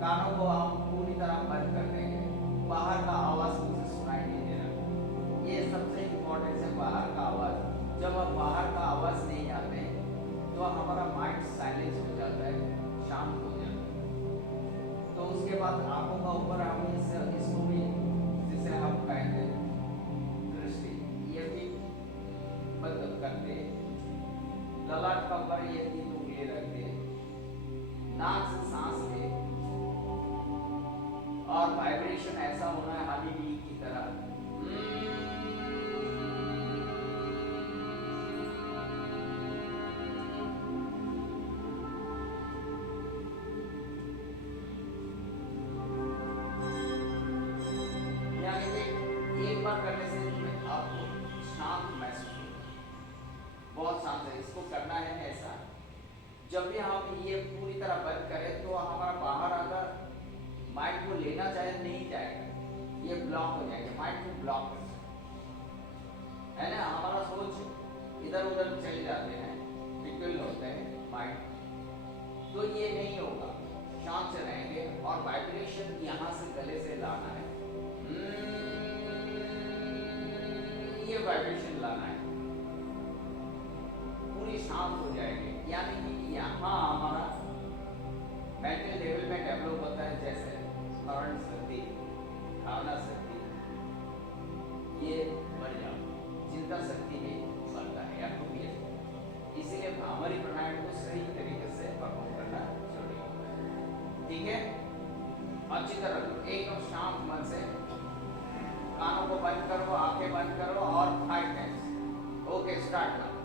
कानों को हम पूरी तरह बंद कर देंगे, बाहर का आवाज मुझे सुनाई नहीं देना, ये सबसे इम्पोर्टेंट है। बाहर का आवाज, जब हम बाहर का आवाज नहीं आते तो हमारा माइंड साइलेंस हो जाता है, शांत हो जाता है। तो उसके बाद आंखों का ऊपर हम इसको भी, जिसे हम कहते हैं दृष्टि, ये भी बंद करते, ललाट का ऊपर ये 3 उंगली रखते, नाक से सांस वाइब्रेशन ऐसा होना है हनी बी की तरह। यानी कि एक बार करने से आपको शांत महसूस होगा, बहुत शांत है। इसको करना है ऐसा, जब भी हम ये पूरी तरह बंद करें तो हमारा बाहर अगर माइंड को लेना चाहे नहीं जाएगा, ये ब्लॉक हो जाएगा, माइंड को ब्लॉक है ना, हमारा सोच इधर उधर चले जाते हैं, विकल होते हैं माइंड, तो ये नहीं होगा, शांत से रहेंगे और वाइब्रेशन यहाँ से गले से लाना है, ये वाइब्रेशन लाना है, पूरी शांत हो जाएगी। यानी कि यहाँ हमारा मेंटल लेवल में डेवलप होता है, जैसे स्मरण शक्ति, भावना शक्ति, ये बढ़ जाता है, चिंता शक्ति भी बढ़ता है या तो भी। इसीलिए भ्रामरी प्राणायाम को सही तरीके से परफॉर्म करना जरूरी होता है। ठीक है, अच्छी तरह करो, एकदम शांत मन से, कानों को बंद करो, आंखें बंद करो और 5 टाइम्स। ओके, स्टार्ट करो।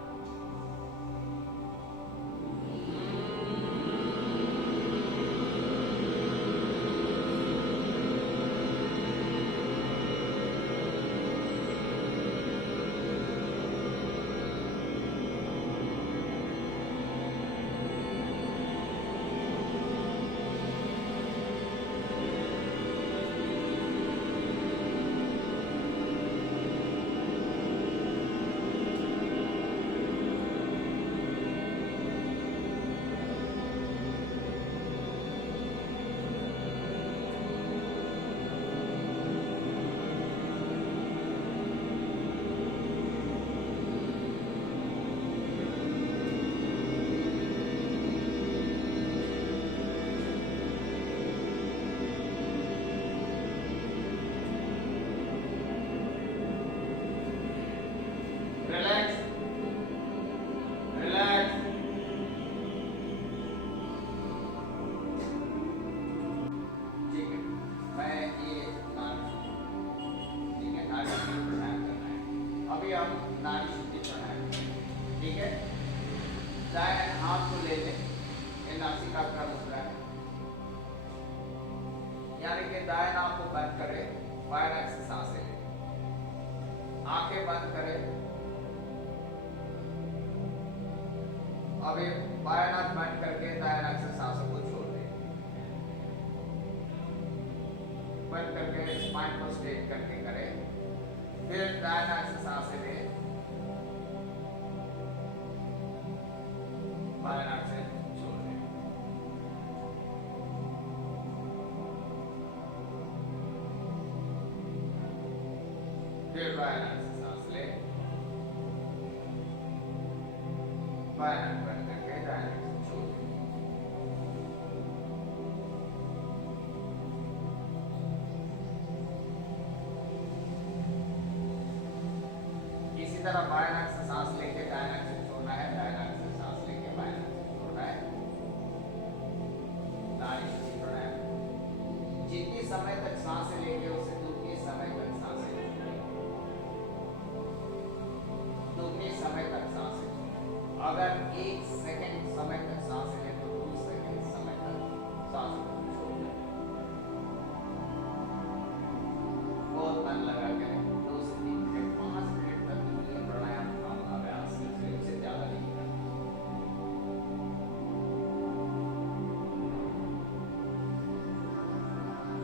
Relax, relax. ठीक है, मैं ये ठीक है, नाड़ी शुद्धि प्राणायाम करना है। अभी हम नाड़ी शुद्धि प्राणायाम, ठीक है, दाएं हाथ को ले लें, ये नासिका का मुद्रा है, यानी कि दाएं नाक को बंद करें, बाएं नाक से सांसें लें, आंखें बंद करें। अभी बाएं नाक बंद करके दाएं नाक से सांसों को छोड़ दें, बंद करके स्पाइन को स्ट्रेट करके करें, फिर दाएं नाक से सांसें लें, बाएं नाक से छोड़ दें। फिर बाएं नाक से सांस लें, बाएं नाक बंद करके दाएं नाक से छोड़ दें। इसी तरह बाएं नाक से सांस लेके दाएं नाक से छोड़ना है, दाएं नाक से सांस लेके बाएं नाक से छोड़ना है। नाड़ी शुद्धि प्राणायाम, जितनी समय तक सांसें लेंगे उससे दुगनी समय तक सांसें लेंगे, दुगनी समय तक सांसें। अगर 1 सेकंड समय तक सांसें लें तो 2 सेकंड समय तक सांसों को छोड़ दें। बहुत मन लगा करें, 2 से 3 मिनट, 5 मिनट तक ये प्राणायाम हम अभ्यास करें, उससे ज्यादा नहीं करना।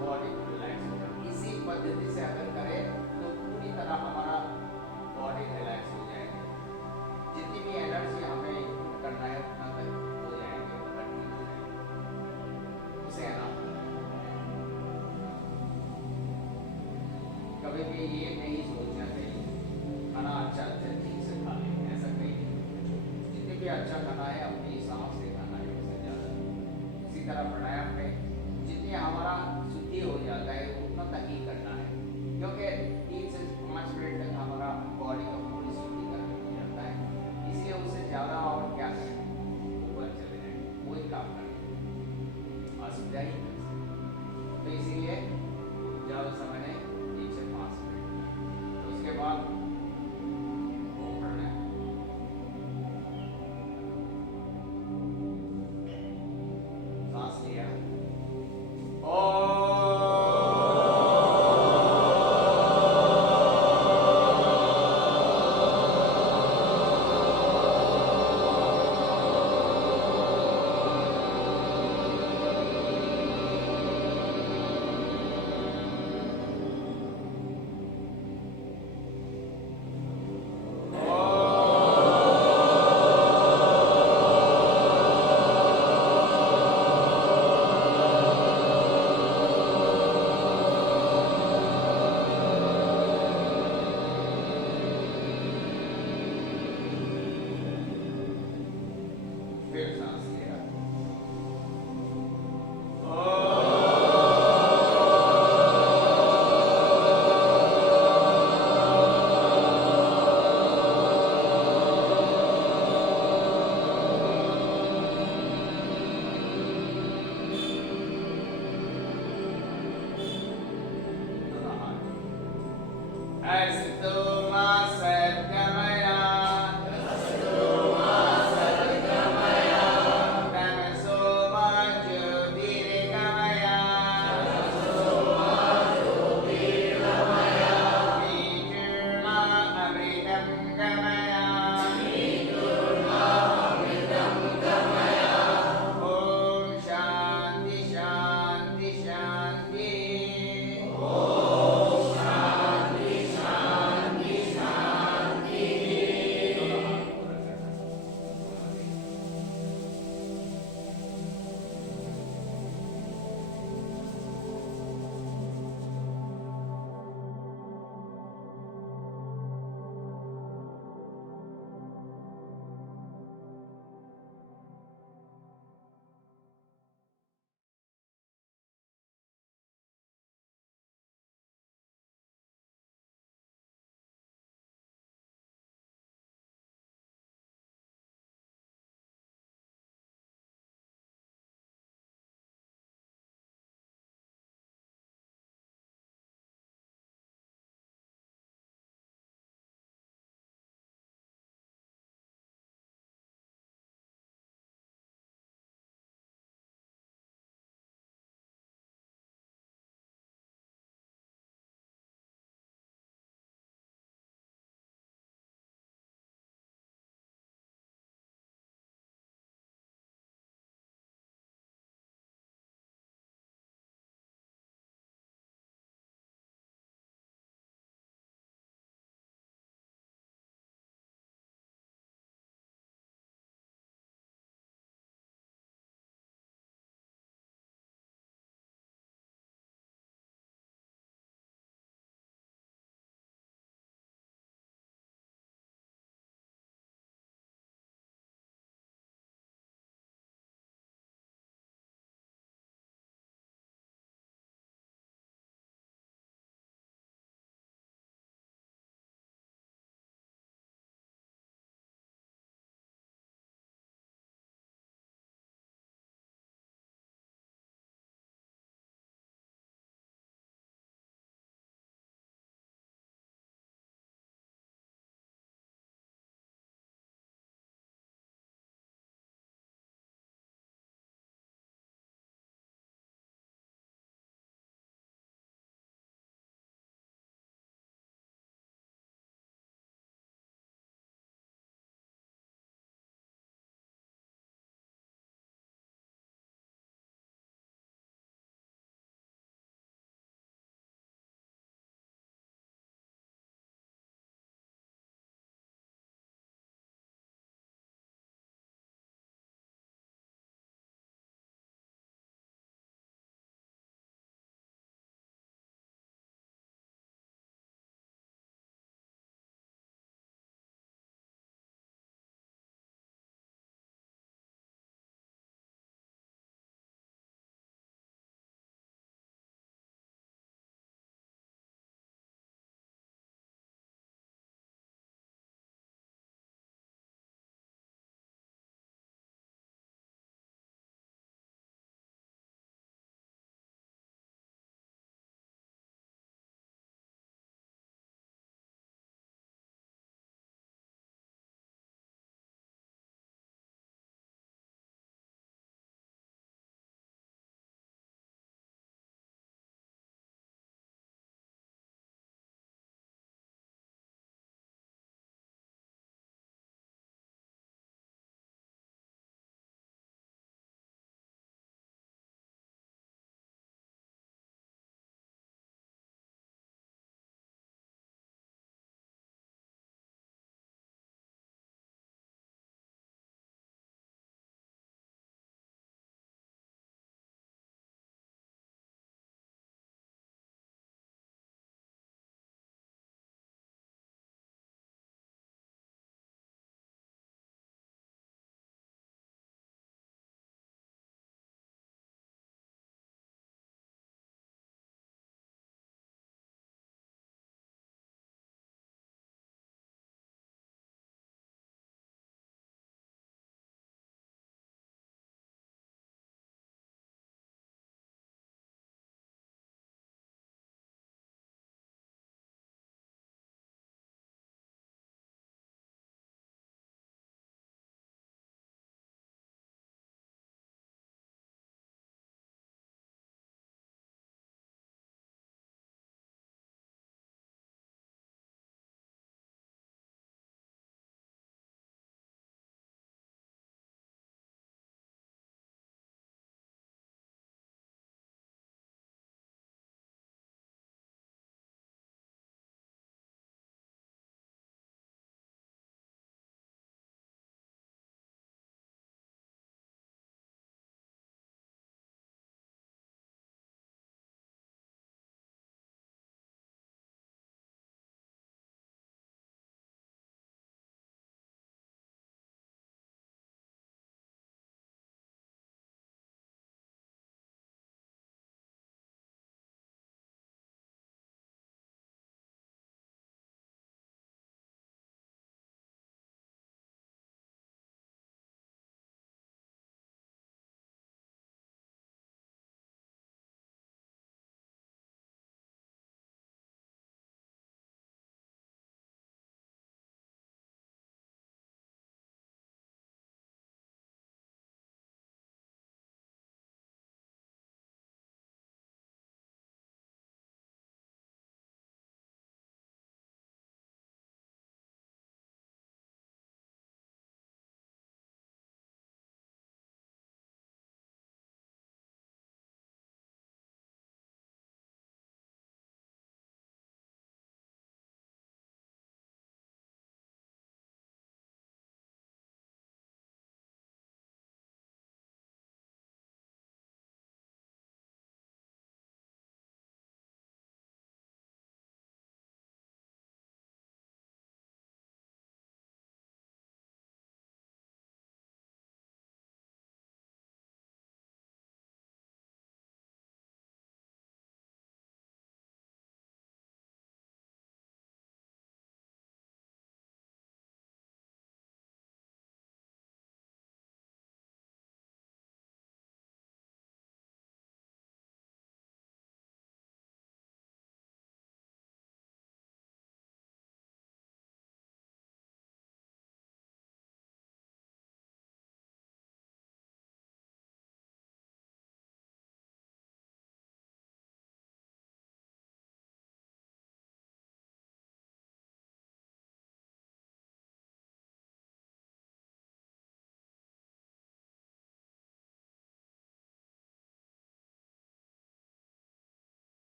बॉडी को रिलैक्स हो जाए, इसी पद्धति से अगर करें तो पूरी तरह हमारा बॉडी रिलैक्स हो जाएगा। जितनी भी एनर्जी हमें इनपुट करना है उतना तक हो जाएंगे, इकट्ठी हो जाएंगे, उसे अनाप। कभी भी ये नहीं सोचना चाहिए खाना अच्छा अच्छा ठीक से खा लें, ऐसा कहीं नहीं। जितनी भी अच्छा खाना है अपने हिसाब से खाना है, उससे ज़्यादा। इसी तरह प्राणायाम में जितनी हमारा शुद्धि हो जाता है उतना तक ही करना है, क्योंकि 3 से 5 मिनट तक हमारा बॉडी का पूरी शुद्धि करने हो जाता है। इसलिए उससे ज़्यादा और क्या करें, ऊपर चले जाएंगे, कोई काम करें, असुविधा ही कर सकते। तो इसीलिए ज़्यादा समय नहीं, 3 से 5 मिनट। तो उसके बाद वो करना है, सांस लिया फिर सांस लिया ऐसे तो